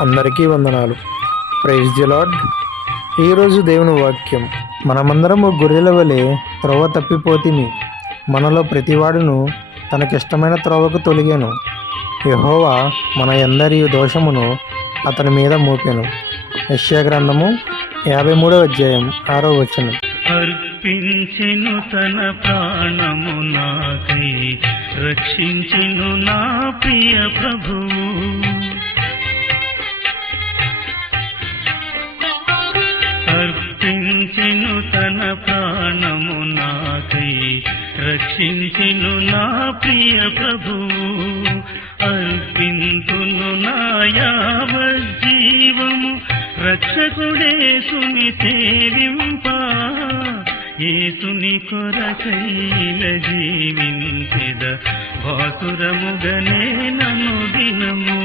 అందరికీ వందనాలు. Praise the lord. ఈరోజు దేవుని వాక్యం, మనమందరము గొర్రెల వలె త్రోవ తప్పిపోతిమి, మనలో ప్రతివాడును తనకిష్టమైన త్రోవకు తొలిగాను. యెహోవా మన అందరి దోషమును అతని మీద మోపెను. యెషయా గ్రంథము 53వ అధ్యాయం 6వ వచనం. అర్పించెను తన ప్రాణము నాకై, రక్షించెను నా ప్రియ ప్రభువు. అర్పించెను తన ప్రాణము నాకై, రక్షించెను నా ప్రియ ప్రభువు. అర్పింతును నా యావజ్జీవము, రక్షకుడేసుని సేవింప. యేసుని కొరకైల జీవించెద, భాసురముగనే నను దినము.